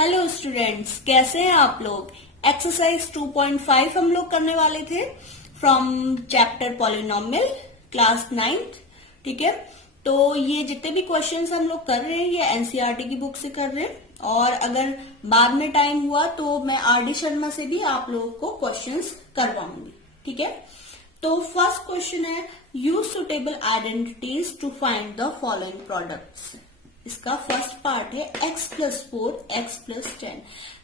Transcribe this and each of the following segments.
Hello students, कैसे हैं आप लोग। एक्सरसाइज 2.5 हम लोग करने वाले थे from chapter polynomial class 9th। ठीक है, तो ये जितने भी क्वेश्चंस हम लोग कर रहे हैं ये एनसीईआरटी की बुक से कर रहे हैं, और अगर बाद में टाइम हुआ तो मैं आर.डी. शर्मा से भी आप लोगों को क्वेश्चंस करवाऊंगी। ठीक है, तो फर्स्ट क्वेश्चन है use suitable identities to find the following products. इसका फर्स्ट पार्ट है x+4 x+10।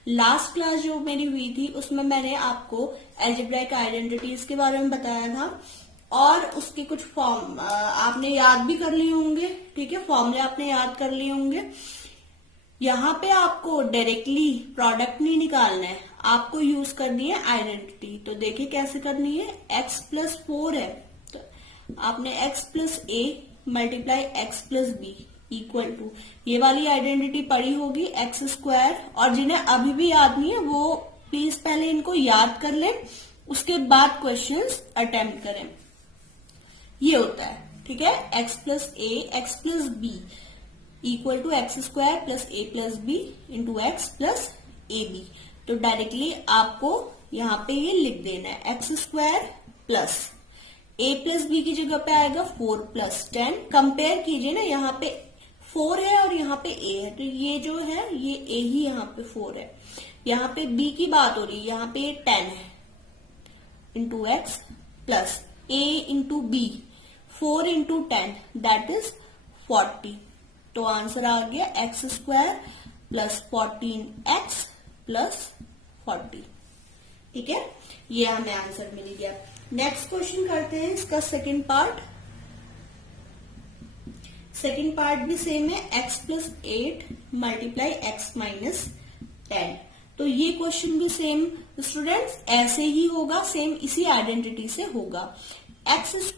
लास्ट क्लास जो मेरी हुई थी उसमें मैंने आपको एल्जेब्राइक आइडेंटिटीज के बारे में बताया था और उसके कुछ फॉर्म आपने याद भी कर लिए होंगे। ठीक है, फॉर्मूले आपने याद कर लिए होंगे। यहाँ पे आपको डायरेक्टली प्रोडक्ट नहीं निकालना है, आपको यूज करनी है आइडेंटिटी। तो देखिए कैसे करनी है। x+4 है तो आपने x+a multiply x+b equal to, ये वाली आइडेंटिटी पड़ी होगी x²। और जिन्हें अभी भी याद नहीं है वो प्लीज पहले इनको याद कर लें, उसके बाद क्वेश्चंस अटेम्प्ट करें। ये होता है, ठीक है, x+a x+b equal to x² plus a+b into x plus ab। तो डायरेक्टली आपको यहाँ पे ये लिख देना है x² प्लस a+b की जगह पे आएगा 4+10। कंपेयर कीजिए ना, यहाँ पे 4 है और यहाँ पे a है, तो ये जो है ये a ही यहाँ पे 4 है। यहाँ पे b की बात हो रही है, यहाँ पे 10 है into x plus a into b 4 into 10 that is 40। तो आंसर आ गया x² प्लस 14x प्लस 40। ठीक है, ये हमें आंसर मिल गया। नेक्स्ट क्वेश्चन करते हैं इसका सेकंड पार्ट। सेकंड पार्ट भी सेम है, x+8 मल्टीप्लाई x-10। तो ये क्वेश्चन भी सेम स्टूडेंट्स ऐसे ही होगा, सेम इसी आइडेंटिटी से होगा। x²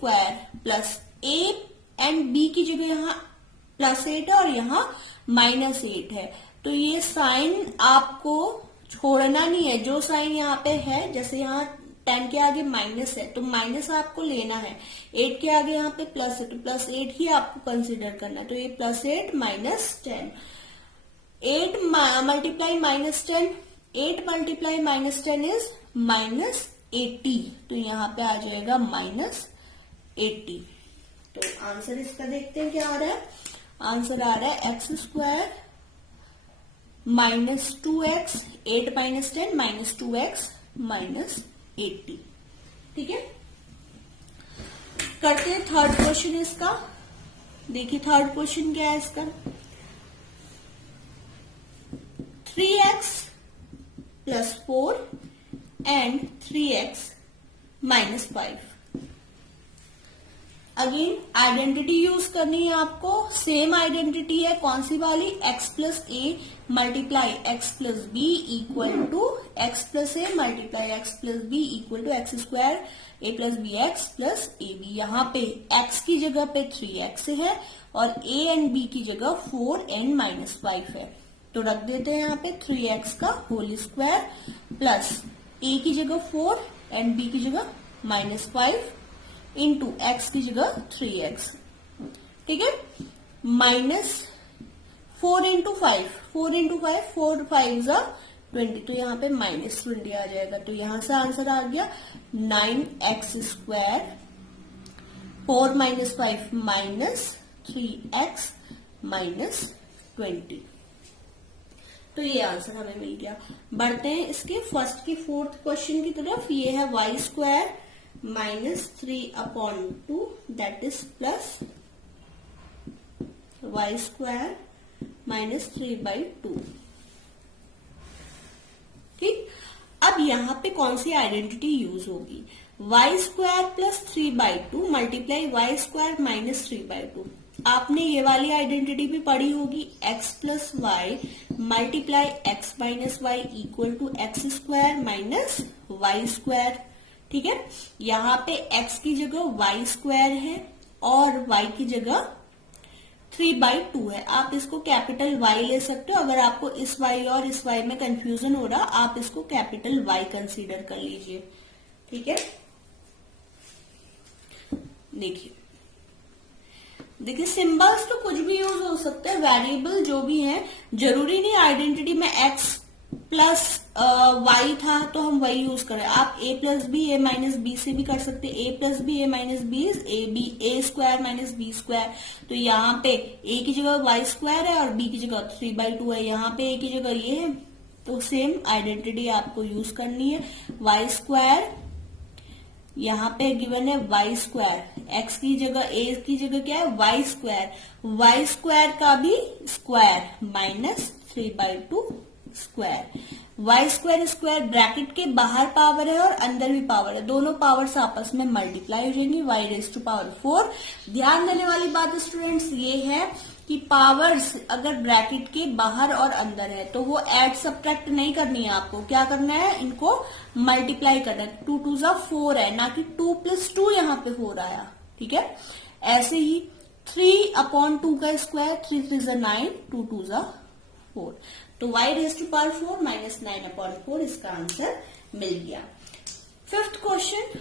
plus a and b की जगह यहाँ +8 है और यहाँ -8 है, तो ये साइन आपको छोड़ना नहीं है। जो साइन यहाँ पे है, जैसे यहाँ 10 के आगे माइनस है तो माइनस आपको लेना है, 8 के आगे यहाँ पे प्लस है तो +8 ही आपको कंसीडर करना है। तो ये +8 -10, 8 मल्टीप्लाई -10, 8 मल्टीप्लाई -10 इज -80। तो यहाँ पे आ जाएगा -80। तो आंसर इसका देखते हैं क्या आ रहा है। आंसर आ रहा है x² -2x, 8 -10 -2x -80। ठीक है, करते हैं थर्ड क्वेश्चन इसका। देखिए थर्ड क्वेश्चन क्या है इसका। 3x plus 4 and 3x -5। Again identity use करनी है आपको। सेम आइडेंटिटी है, कौन सी वाली, x+a multiply x+b equal to x+a multiply x+b equal to x² a+bx plus ab। यहाँ पे x की जगह पे 3x है और a एंड b की जगह 4 एंड -5 है, तो रख देते हैं यहाँ पे 3x का होल स्क्वायर प्लस a की जगह 4 एंड b की जगह -5 इंटू एक्स की जगह 3x। ठीक है, -4 इंटू 5, 4 इंटू 5, 4 5 20, तो यहाँ पे -20 आ जाएगा। तो यहां से आंसर आ गया 9x² 4 - 5 -3x -20। तो ये आंसर हमें मिल गया। बढ़ते हैं इसके फर्स्ट की फोर्थ क्वेश्चन की तरफ। ये है y² -3/2 that is plus y² -3/2। ठीक, अब यहाँ पे कौन सी आइडेंटिटी यूज होगी। y² plus 3/2 multiply y² -3/2। आपने ये वाली आइडेंटिटी भी पढ़ी होगी, x plus Y multiply x -y equal to x² -y²। ठीक है, यहाँ पे x की जगह y² है और y की जगह 3/2 है। आप इसको कैपिटल Y ले सकते हो। अगर आपको इस y और इस y में कंफ्यूजन हो रहा, आप इसको कैपिटल Y कंसीडर कर लीजिए। ठीक है, देखिए देखिए सिंबल्स तो कुछ भी यूज हो सकते हैं, वेरिएबल जो भी है, जरूरी नहीं आइडेंटिटी में एक्स प्लस वाई था तो हम वही यूज करें। आप A plus B A minus B से भी कर सकते हैं, A plus B A minus B A B A square minus B square. तो यहाँ पे ए की जगह वाई स्क्वायर है और बी की जगह 3/2 है, यहाँ पे ए की जगह ये है, तो सेम आइडेंटिटी आपको यूज करनी है। वाई स्क्वायर यहाँ पे गिवन है वाई स्क्वायर, एक्स की जगह ए की जगह क्या है वाई स्क्वायर, वाई स्क्वायर का भी square minus 3/2 square. Y square square bracket के बाहर पावर है और अंदर भी पावर है, दोनों पावर्स आपस में मल्टीप्लाई हो जाएंगी, वाई रेज टू पावर 4। ध्यान देने वाली बात स्टूडेंट्स ये है कि पावर्स अगर ब्रैकेट के बाहर और अंदर है तो वो ऐड सब्ट्रैक्ट नहीं करनी है आपको, क्या करना है इनको मल्टीप्लाई करना है। 2 2 जा 4 है, ना कि 2 + 2 यहाँ पे 4 आया, ठीक है। ऐसे ही 3/2 का स्क्वायर, 3 3 जा 9, 2 2 जा 4, तो y raise to power 4 minus 9/4 इसका आंसर मिल गया। फिफ्थ क्वेश्चन,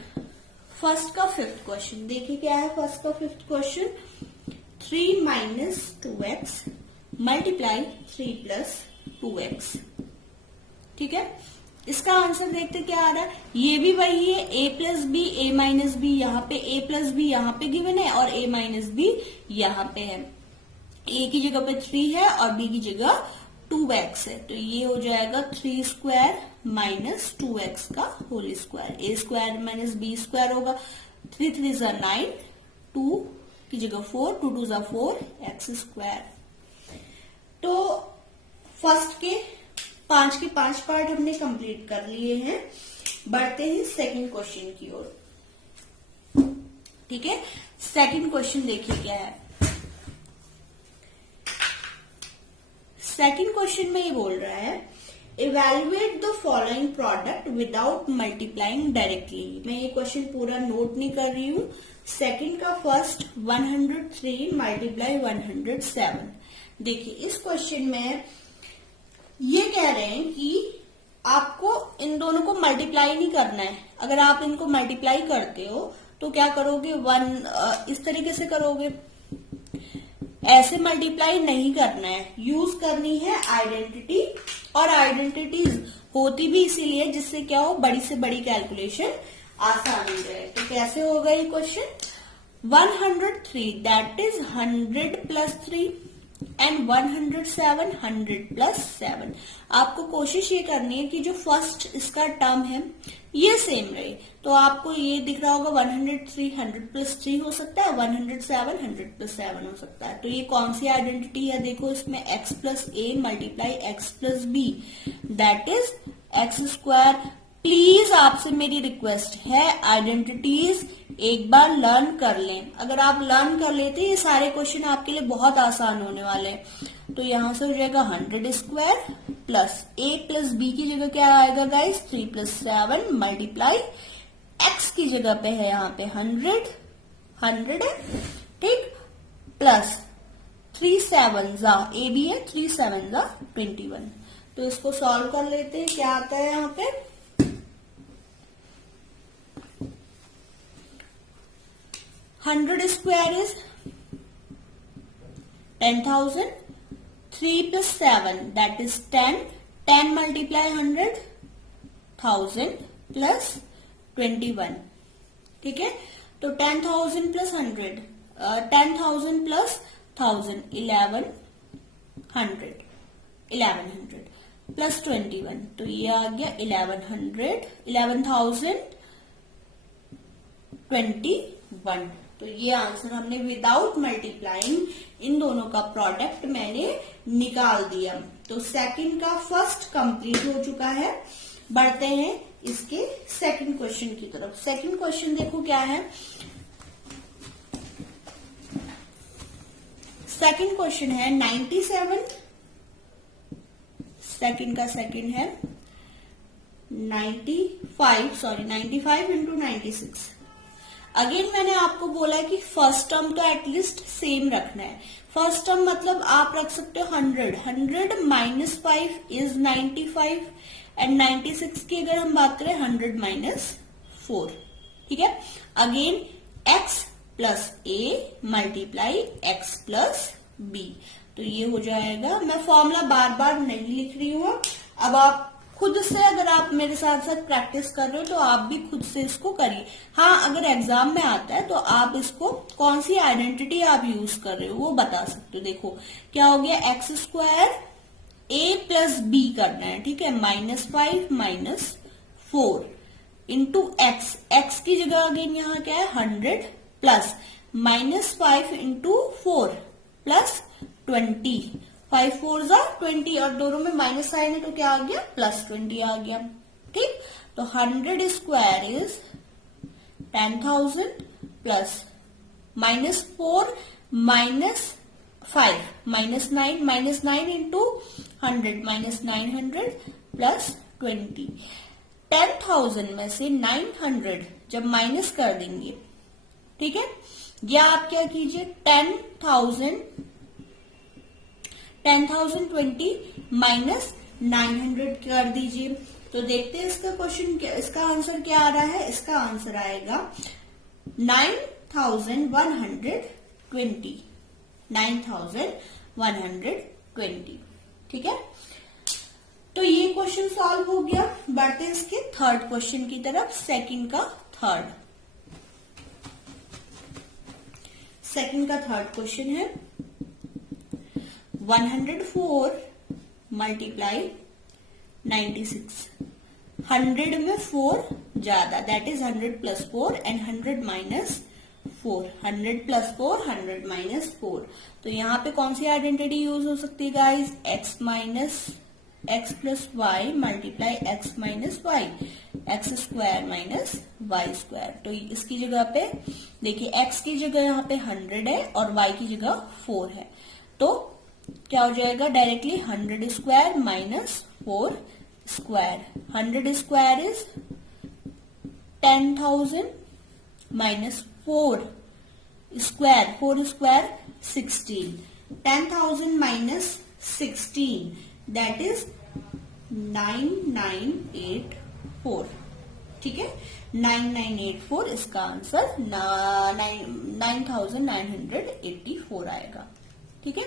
फर्स्ट का फिफ्थ क्वेश्चन देखिए क्या है। फर्स्ट का fifth question 3 minus 2x multiply 3 plus 2x, ठीक है। इसका आंसर देखते क्या आ रहा है, ये भी वही है, a plus B A minus B, यहाँ पे a प्लस बी यहाँ पे गिवन है और a माइनस बी यहाँ पे है। a की जगह पे 3 है और b की जगह 2x है, तो ये हो जाएगा 3 स्क्वायर माइनस 2x का whole square, a square minus b square होगा, 3 3 जा 9, 2 की जगह 4, 2 2 जा 4 एक्स स्क्वायर। तो फर्स्ट के 5 के 5 पार्ट हमने कंप्लीट कर लिए हैं, बढ़ते हैं सेकंड क्वेश्चन की ओर, ठीक है। सेकंड क्वेश्चन देखिए क्या है। सेकंड क्वेश्चन में ये बोल रहा है evaluate the following product without multiplying directly. मैं ये क्वेश्चन पूरा नोट नहीं कर रही हूं। सेकंड का फर्स्ट 103 मल्टीप्लाई 107। देखिए इस क्वेश्चन में ये कह रहे हैं कि आपको इन दोनों को मल्टीप्लाई नहीं करना है। अगर आप इनको मल्टीप्लाई करते हो तो क्या करोगे, इस तरीके से करोगे, ऐसे मल्टीप्लाई नहीं करना है, यूज करनी है आइडेंटिटी। और आइडेंटिटीज होती भी इसीलिए जिससे क्या हो, बड़ी से बड़ी कैलकुलेशन आसान हो जाए। तो कैसे होगा ये question, 103 that is 100 plus 3 and 107 100 plus 7। आपको कोशिश ये करनी है कि जो फर्स्ट इसका टर्म है ये सेम रहे। तो आपको ये दिख रहा होगा 103 100 प्लस 3 हो सकता है, 107 100 प्लस 7 हो सकता है। तो ये कौन सी आइडेंटिटी है, देखो इसमें x plus A multiply X plus B that is X square. Please आपसे मेरी रिक्वेस्ट है आइडेंटिटीज एक बार लर्न कर लें। अगर आप लर्न कर लेते ये सारे क्वेश्चन आपके लिए बहुत आसान होने वाले हैं। तो यहां से हो जाएगा 100 square plus a plus B की जगह क्या आएगा गाइस, 3 प्लस 7 मल्टीप्लाई x की जगह पे है यहाँ पे 100 है, ठीक, प्लस 3 7 जा a भी है, 3 7 जा 21। तो इसको सॉल्व कर लेते हैं, क्या आता है यहाँ पे, 100 square is 10,000, 3 plus 7 that is 10, 10 multiply 100, 1000 plus 21, ठीक है। तो 10,000 plus 100, 10,000 plus 1000, 1100 plus 21, तो ये आ गया 1121। तो ये आंसर हमने विदाउट मल्टीप्लाइंग इन दोनों का प्रोडक्ट मैंने निकाल दिया। तो सेकंड का फर्स्ट कंप्लीट हो चुका है। बढ़ते हैं इसके सेकंड क्वेश्चन की तरफ। सेकंड क्वेश्चन देखो क्या है। सेकंड क्वेश्चन है 97, सेकंड का सेकंड है 95 इंटू 96। अगेन मैंने आपको बोला है कि फर्स्ट टर्म तो एटलीस्ट सेम रखना है। फर्स्ट टर्म मतलब आप रख सकते हो 100 माइनस 5 इज 95 एंड 96 की अगर हम बात करें 100 माइनस 4, ठीक है। Again x plus A multiply X plus B. तो ये हो जाएगा, मैं फॉर्मूला बार बार नहीं लिख रही हूँ, अब आप खुद से अगर आप मेरे साथ साथ प्रैक्टिस कर रहे हो तो आप भी खुद से इसको करिए। हाँ, अगर एग्जाम में आता है तो आप इसको कौन सी आइडेंटिटी आप यूज कर रहे हो वो बता सकते हो। देखो क्या हो गया, एक्स स्क्वायर ए प्लस बी करना है, ठीक है, -5 -4 इंटू एक्स, एक्स की जगह अगेन यहाँ क्या है 100 प्लस -5 इंटू 4 प्लस 20, 5 4 20 और दोनों में माइनस साइन है तो क्या आ गया, +20 आ गया। ठीक, तो 100 square is 10,000 plus -4 -5 -9 into 100 -900 plus 20। 10,000 में से 900 जब माइनस कर देंगे, ठीक है, या आप क्या कीजिए 10,020 माइनस 900 कर दीजिए। तो देखते हैं इसका क्वेश्चन, इसका आंसर क्या आ रहा है। इसका आंसर आएगा 9,120, 9,120। ठीक है, तो ये क्वेश्चन सॉल्व हो गया। बढ़ते हैं इसके थर्ड क्वेश्चन की तरफ। सेकंड का थर्ड क्वेश्चन है 104 मल्टीप्लाई 96। 100 में 4 ज्यादा, that is 100 plus 4 and 100 minus 4, 100 plus 4 100 minus 4। तो यहाँ पे कौन सी आइडेंटिटी यूज हो सकती है guys, x minus x plus Y multiply x minus Y, X square minus Y square. तो इसकी जगह पे देखिए x की जगह यहाँ पे 100 है और y की जगह 4 है, तो क्या हो जाएगा directly 100 square minus 4 square. 100 square is 10,000 minus 4 square, 4 square 16, 10,000 minus 16 that is 9984। ठीक है, 9984 इसका आंसर 9,984 आएगा। ठीक है,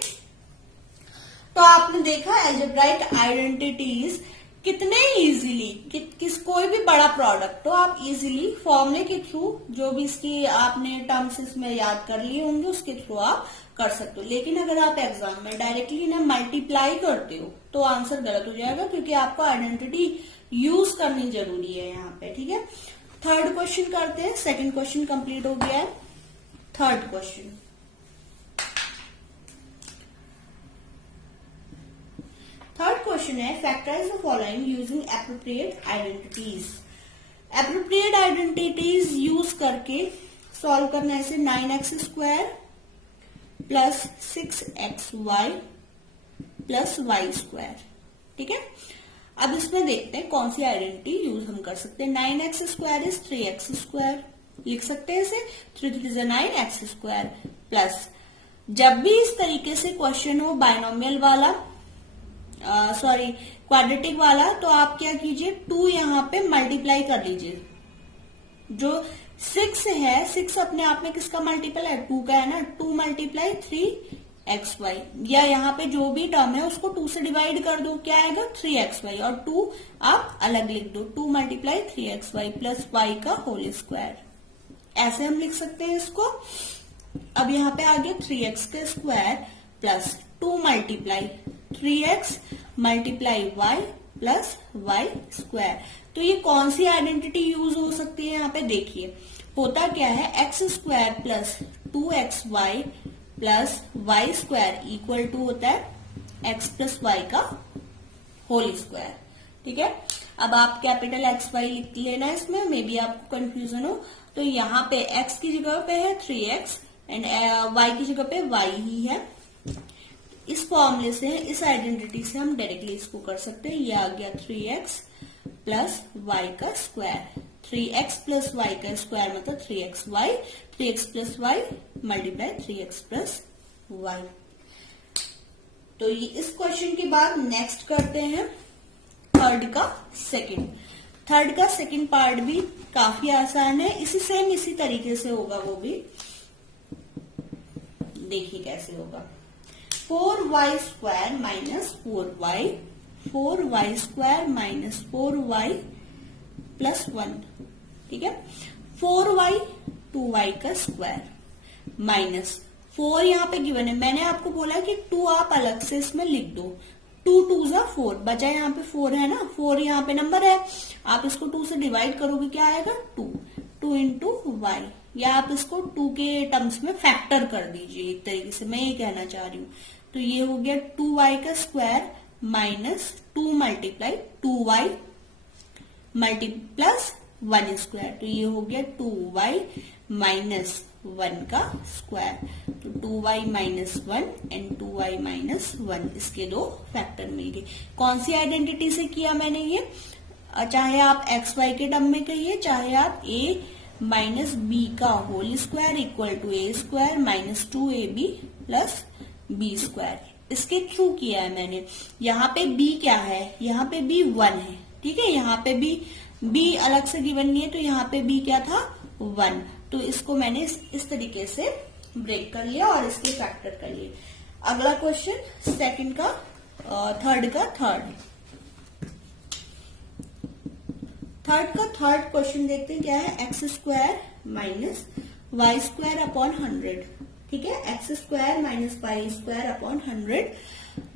तो आपने देखा अलजेब्राइक आइडेंटिटीज कितने इजीली, कोई भी बड़ा प्रोडक्ट तो आप इजीली फॉर्मूले के थ्रू, जो भी इसकी आपने टर्म्स इसमें याद कर लिए होंगे उसके थ्रू आप कर सकते हो। लेकिन अगर आप एग्जाम में डायरेक्टली ना मल्टीप्लाई करते हो तो आंसर गलत हो जाएगा, क्योंकि आपको आइडेंटिटी यूज करनी जरूरी है यहाँ पे। ठीक है, थर्ड क्वेश्चन करते हैं। सेकंड क्वेश्चन कंप्लीट हो गया है, थर्ड क्वेश्चन। थर्ड क्वेश्चन है factorise the following using appropriate identities. Appropriate identities use करके सॉल्व करना है। 9x square plus 6xy plus Y square. ठीक है, अब इसमें देखते हैं कौन सी आइडेंटिटी यूज हम कर सकते हैं। 9x square is 3x square, लिख सकते हैं इसे 3 3 9 x स्क्वायर प्लस, जब भी इस तरीके से क्वेश्चन हो बायनोमियल वाला, सॉरी क्वाड्रेटिक वाला, तो आप क्या कीजिए 2 यहाँ पे मल्टीप्लाई कर लीजिए। जो 6 है, 6 अपने आप में किसका मल्टीपल है, 2 का है ना, 2 मल्टीप्लाई 3xy, या यहाँ पे जो भी टर्म है उसको 2 से डिवाइड कर दो, क्या आएगा 3xy, और 2 आप अलग लिख दो, 2 मल्टीप्लाई 3xy प्लस y का होल स्क्वायर। ऐसे हम लिख सकते हैं इसको। अब यहाँ पे आ गया 3x का square plus 2 multiply 3x multiply y plus y square. तो ये कौन सी आइडेंटिटी यूज हो सकती है, यहाँ पे देखिए होता क्या है, x square plus 2xy plus y square equal to होता है x प्लस y का होल स्क्वायर। ठीक है, अब आप कैपिटल XY लिख लेना है इसमें, मे बी आपको कंफ्यूजन हो। तो यहाँ पे x की जगह पे है 3x एंड y की जगह पे y ही है। इस फॉर्मूले से, इस आइडेंटिटी से हम डायरेक्टली इसको कर सकते हैं। ये आ गया 3x प्लस y का स्क्वायर, 3x प्लस y का स्क्वायर मतलब 3xy, 3x plus y multiply 3x plus y। तो ये इस क्वेश्चन के बाद नेक्स्ट करते हैं थर्ड का सेकंड। थर्ड का सेकंड पार्ट भी काफी आसान है, इसी तरीके से होगा वो भी। देखिए कैसे होगा। 4y square minus 4y, 4y square minus 4y plus 1, ठीक है। 4y 2y का स्क्वायर माइनस 4 यहाँ पे गिवन है, मैंने आपको बोला कि 2 आप अलग से इसमें लिख दो। 2 2 जा 4, बचा यहाँ पे 4 है ना, 4 यहाँ पे नंबर है, आप इसको 2 से डिवाइड करोगे क्या आएगा 2, 2 इंटू वाई, या आप इसको 2 के टर्म्स में फैक्टर कर दीजिए एक तरीके से, मैं ये कहना चाह रही हूँ। तो ये हो गया 2y का square minus 2 multiply 2y multi plus 1 square, तो ये हो गया 2y माइनस 1 का स्क्वायर। तो 2y minus 1 and 2y minus 1, इसके दो फैक्टर मिल गए। कौन सी आइडेंटिटी से किया मैंने ये, चाहे आप एक्स वाई के टर्म में कहिए, चाहे आप a माइनस बी का whole square equal to A square minus 2ab plus B square, इसके थ्रू किया है मैंने। यहाँ पे b क्या है, यहाँ पे b 1 है, ठीक है। यहाँ पे b अलग से गिवन नहीं है, तो यहाँ पे b क्या था 1, तो इसको मैंने इस तरीके से ब्रेक कर लिया और इसके फैक्टर कर लिए। अगला क्वेश्चन सेकंड का थर्ड क्वेश्चन देखते हैं क्या है। X square minus Y square upon 100, ठीक है। X square minus Y square upon 100,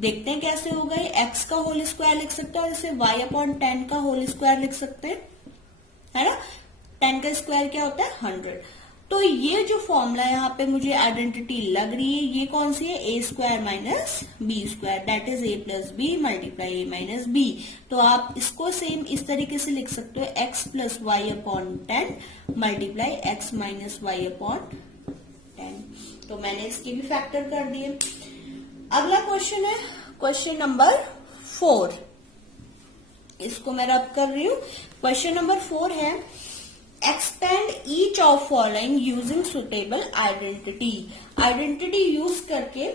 देखते हैं कैसे होगा। ये एक्स का होल स्क्वायर लिख सकते हैं और इसे वाई अपॉन 10 का होल स्क्वायर लिख सकते हैं, है ना। 10 का स्क्वायर क्या होता है 100। तो ये जो फॉर्मूला यहाँ पे मुझे आइडेंटिटी लग रही है, ये कौन सी है, A square minus B square, that is A plus B multiply A minus B. तो आप इसको सेम इस तरीके से लिख सकते हो, X plus Y upon 10 multiply X minus Y upon 10। तो मैंने इसके भी फैक्टर कर दिए। अगला क्वेश्चन है क्वेश्चन नंबर 4, इसको मैं रब कर रही हूं। क्वेश्चन नंबर 4 है, expand each of following using suitable identity. Identity use करके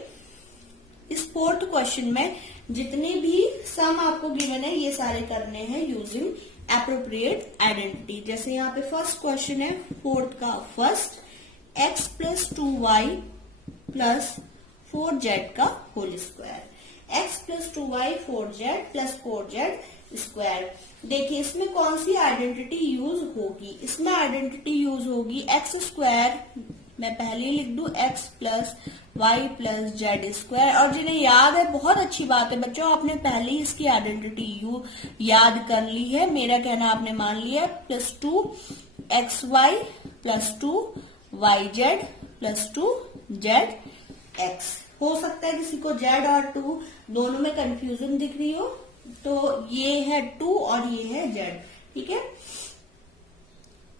इस फोर्थ क्वेश्चन में जितने भी सम आपको गिवन है ये सारे करने हैं यूजिंग एप्रोप्रिएट आइडेंटिटी। जैसे यहाँ पे फर्स्ट क्वेश्चन है फोर्थ का, first X plus 2y plus 4z का whole square, X plus 2y 4z plus 4z square. देखिए इसमें कौन सी आइडेंटिटी यूज होगी, इसमें आइडेंटिटी यूज होगी एक्स स्क्वायर, मैं पहले ही लिख दूं X plus Y plus Z square. और जिन्हें याद है बहुत अच्छी बात है बच्चों, आपने पहले ही इसकी आइडेंटिटी याद कर ली है, मेरा कहना आपने मान लिया। Plus 2 X Y plus 2 Y Z plus 2 Z X. हो सकता है किसी को जेड और 2 दोनों में कंफ्यूजन दिख रही हो, तो ये है 2 और ये है z, ठीक है।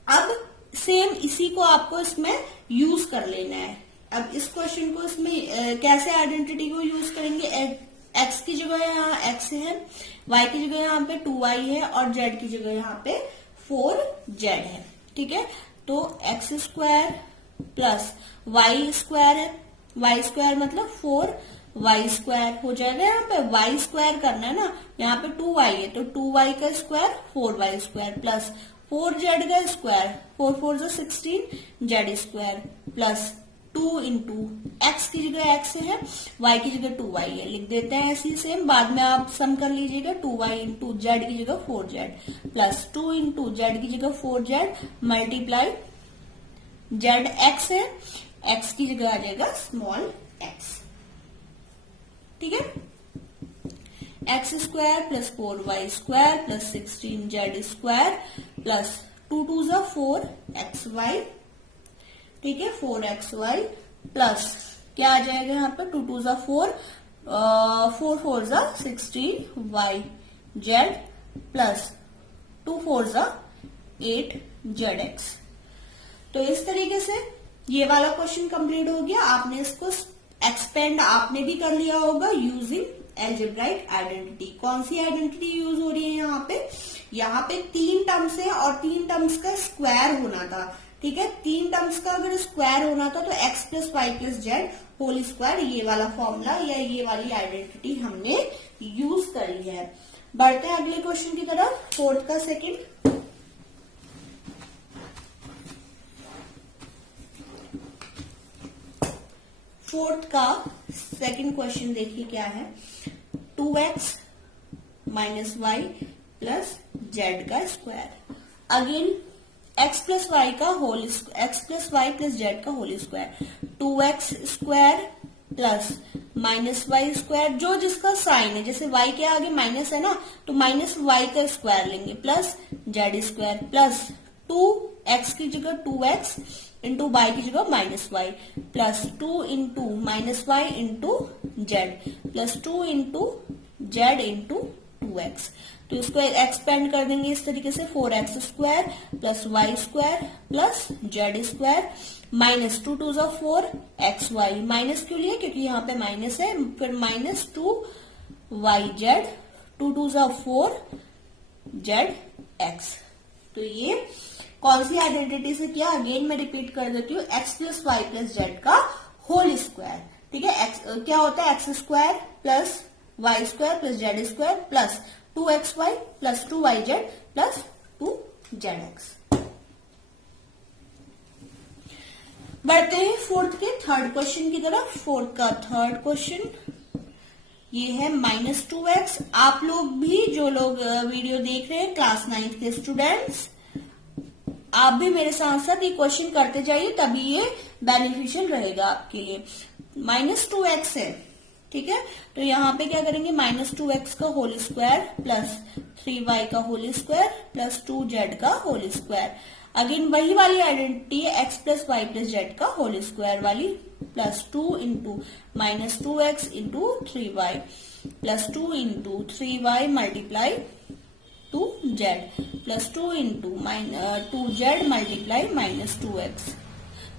अब सेम इसी को आपको इसमें यूज कर लेना है। अब इस क्वेश्चन को इसमें कैसे आइडेंटिटी को यूज करेंगे, x की जगह यहाँ x है, y की जगह यहाँ पे 2y है और z की जगह यहाँ पे 4z है, ठीक है। तो X square plus Y square है, वाई स्क्वायर मतलब 4y स्क्वायर हो जाएगा। यहाँ पे y स्क्वायर करना है ना, यहाँ पे 2y है तो 2y का square 4y square plus 4z का स्क्वायर, 4 4 जो 16 z square plus 2 into x की जगह x है, y की जगह 2y है, लिख देते हैं ऐसी सेम, बाद में आप सम कर लीजिएगा। 2y इंटू जेड की जगह 4z प्लस 2 इंटू जेड की जगह 4z मल्टीप्लाई जेड एक्स है, x की जगह आ जाएगा स्मॉल x, ठीक है। X square plus 4y square plus 16z square plus 2 2 जा 4xy, ठीक है, 4xy प्लस क्या आ जाएगा यहाँ पे 2 2 जा 4, 4 4 जा 16y z प्लस 2 4 जा 8zx। तो इस तरीके से ये वाला क्वेश्चन कंप्लीट हो गया। आपने इसको एक्सपेंड आपने भी कर लिया होगा यूजिंग एल्जेब्राइक आइडेंटिटी। कौन सी आइडेंटिटी यूज हो रही है यहाँ पे, यहाँ पे 3 टर्म्स है और 3 टर्म्स का स्क्वायर होना था, ठीक है। 3 टर्म्स का अगर स्क्वायर होना था तो X plus Y plus Z whole square, ये वाला फॉर्मूला या ये वाली आइडेंटिटी हमने यूज करी है। बढ़ते हैं अगले क्वेश्चन की तरफ, फोर्थ का सेकंड। फोर्थ का सेकंड क्वेश्चन देखिए क्या है। 2x minus Y plus Z का square. Again x plus y का whole, x plus Y plus Z का whole square. 2x square plus minus Y square, जो जिसका साइन है, जैसे y के आगे माइनस है ना, तो माइनस वाई का स्क्वायर लेंगे, plus Z square, plus 2x की जगह 2x इंटू वाई की जगह minus Y, plus 2 into minus Y into Z, plus 2 into Z into 2x। तो इसको एक्सपेंड कर देंगे इस तरीके से, 4x square plus Y square plus Z square minus 2 2 4 X Y. Minus क्यों लिए? क्योंकि यहाँ पे माइनस है। फिर minus 2 Y Z, 2 2 4 Z X. तो ये कौन सी आइडेंटिटी से किया? अगेन मैं रिपीट कर देती हूँ, X plus Y plus Z का होल स्क्वायर। ठीक है, एक्स क्या होता है? X square plus Y square plus Z square plus 2xy plus 2yz plus 2zx। बढ़ते हैं फोर्थ के थर्ड क्वेश्चन की तरफ। फोर्थ का थर्ड क्वेश्चन ये है -2x। आप लोग भी, जो लोग वीडियो देख रहे हैं, क्लास 9th के स्टूडेंट्स, आप भी मेरे साथ साथ ये क्वेश्चन करते जाइए, तभी ये बेनिफिशियल रहेगा आपके लिए। -2x है, ठीक है, तो यहाँ पे क्या करेंगे? -2x का होल स्क्वायर प्लस 3y का होल स्क्वायर प्लस 2z का होल स्क्वायर। अगेन वही वाली आइडेंटिटी है, x plus Y plus Z का होल स्क्वायर वाली, plus 2 into -2x into 3y plus 2 into 3y multiply 2z plus 2 into 2z multiply -2x।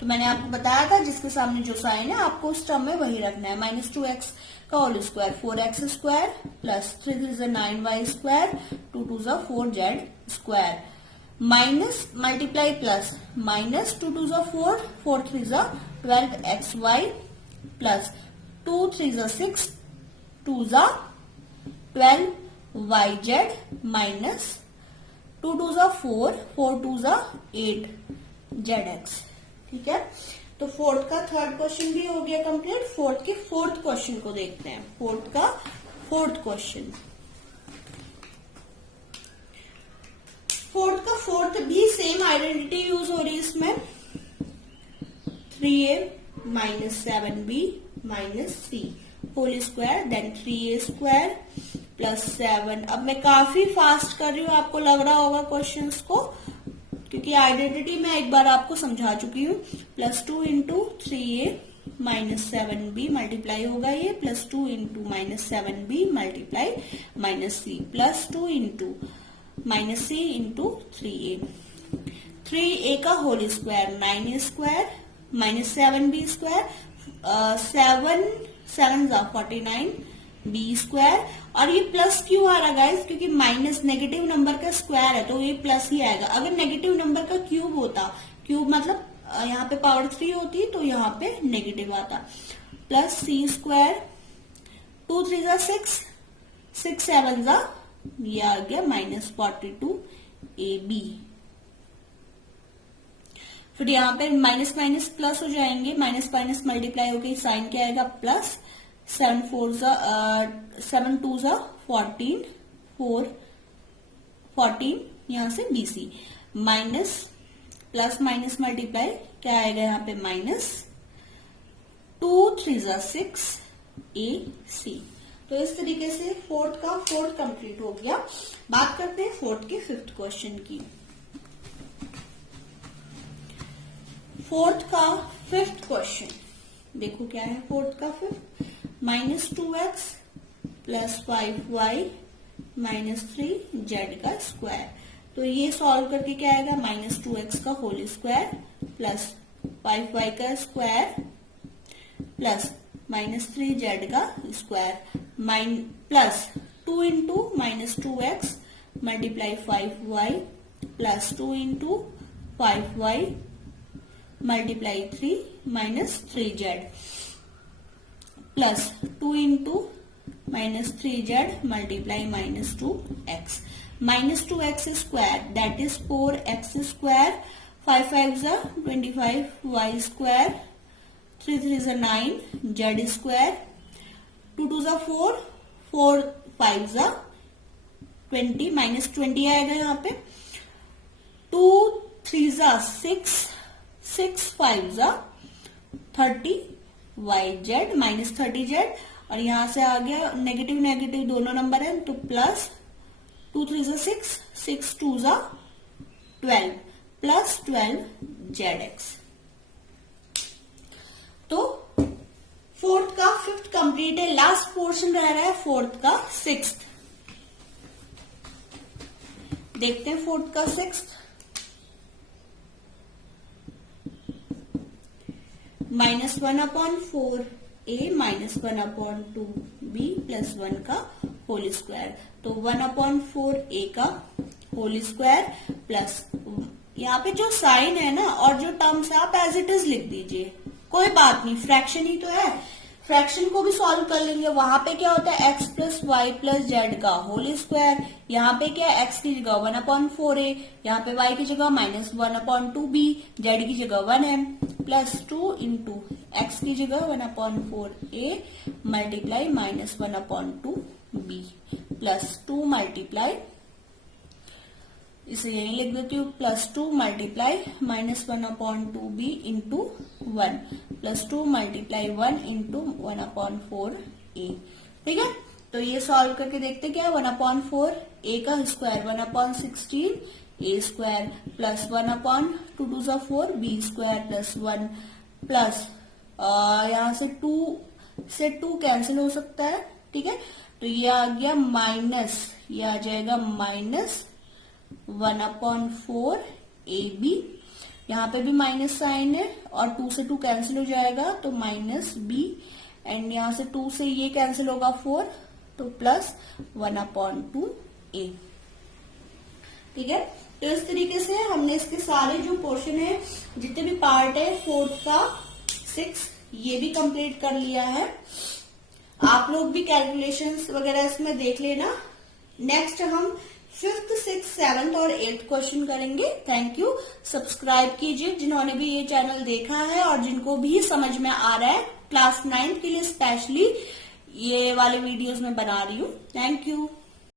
तो मैंने आपको बताया था, जिसके सामने जो साइन है आपको उस टर्म में वही रखना है। -2x का whole square 4x square plus 3 3 9y square 2 2 4z square minus multiply plus minus 2 2 4 4 3 12xy plus 2 3 6 2 12yz minus 2 2 4 4 2 8zx। ठीक है, तो फोर्थ का थर्ड क्वेश्चन भी हो गया कंप्लीट। फोर्थ के फोर्थ क्वेश्चन को देखते हैं। फोर्थ का फोर्थ क्वेश्चन, फोर्थ का फोर्थ भी सेम आइडेंटिटी यूज हो रही है इसमें। 3a minus 7b minus c whole square then 3a square plus 7। अब मैं काफी फास्ट कर रही हूँ, आपको लग रहा होगा क्वेश्चंस को, क्योंकि आइडेंटिटी मैं एक बार आपको समझा चुकी हूँ। Plus 2 into 3a minus 7b multiply होगा ये, plus 2 into minus 7b multiply minus c plus 2 into minus c into 3a। 3a का whole square 9a square minus 7b square, 7 49 b square. और ये प्लस क्यों आ रहा गाइस? क्योंकि minus negative number का स्क्वायर है, तो ये प्लस ही आएगा। अगर नेगेटिव नंबर का क्यूब होता, क्यूब मतलब यहाँ पे पावर 3 होती, तो यहाँ पे नेगेटिव आता। प्लस c स्क्वायर 2 3 6 6 7 ये आ गया माइनस 42 ab। फिर यहाँ पे माइनस माइनस प्लस हो जाएंगे, माइनस माइनस मल्टीप्लाई होकर साइन क्या आएगा? प्लस 7 2 14 4 14 यहां से bc minus plus minus multiply क्या आएगा यहाँ पे? Minus 2 3 6 ac। तो इस तरीके से फोर्थ का फोर्थ कंप्लीट हो गया। बात करते हैं फोर्थ के फिफ्थ क्वेश्चन की। फोर्थ का फिफ्थ क्वेश्चन देखो क्या है। फोर्थ का fifth, -2x plus 5y minus 3z का स्क्वायर। तो ये सॉल्व करके क्या आएगा? -2x का होल स्क्वायर प्लस 5y का स्क्वायर प्लस माइनस 3z का square plus 2 into -2x multiply 5y plus 2 into 5y multiply 3 minus 3z plus 2 into minus 3z multiply minus 2x -2x square that is 4x square 5 5 25y square 3 3 is 9, z square, 2 2 is 4, 4 5 is 20, minus 20 आएगा यहाँ पे, 2 3 is 6, 6 5 is 30 yz minus 30z, और यहां से आ गया negative negative दोनों number है तो plus 2 3 is 6, 6 2 is 12 plus 12 zx। तो फोर्थ का फिफ्थ कंप्लीट है, लास्ट पोर्शन रह रहा है फोर्थ का सिक्स्थ। देखते हैं फोर्थ का sixth. -1/4 a minus 1/2 b plus 1 का होल स्क्वायर, तो 1/4 a का होल स्क्वायर प्लस, यहाँ पे जो साइन है ना और जो टर्म्स है आप एज इट इज लिख दीजिए, कोई बात नहीं, फ्रैक्शन ही तो है, फ्रैक्शन को भी सॉल्व कर लेंगे। वहां पे क्या होता है x plus Y plus Z का होल स्क्वायर, यहाँ पे क्या है x की जगह 1/4a, यहाँ पे y की जगह -1/2b, z की जगह 1 है, प्लस 2 इंटू x की जगह 1/4a multiply -1/2b plus 2 multiply, इसे यही लिख देती हूँ, plus 2 multiply -1/2b into 1 plus 2 multiply 1 into 1/4a। ठीक है, तो ये सॉल्व करके देखते क्या है, 1/4 a का square 1/16 a square plus 1/2 2 is 4 b square plus 1 plus यहाँ से 2 कैंसिल हो सकता है। ठीक है, तो ये आ गया माइनस, ये आ जाएगा माइनस 1/4 ab, यहाँ पे भी माइनस साइन है और 2 से 2 कैंसिल हो जाएगा तो माइनस b, एंड यहाँ से 2 से ये कैंसिल होगा 4 तो प्लस 1/2a। ठीक है, तो इस तरीके से हमने इसके सारे जो पोर्शन है, जितने भी पार्ट है फोर्थ का 6, ये भी कंप्लीट कर लिया है। आप लोग भी कैलकुलेशंस वगैरह इसमें देख लेना। नेक्स्ट हम 5th 6th 7th और 8th क्वेश्चन करेंगे। थैंक यू, सब्सक्राइब कीजिए जिन्होंने भी ये चैनल देखा है और जिनको भी समझ में आ रहा है। क्लास 9 के लिए स्पेशली ये वाले वीडियोस में बना रही हूँ। Thank you.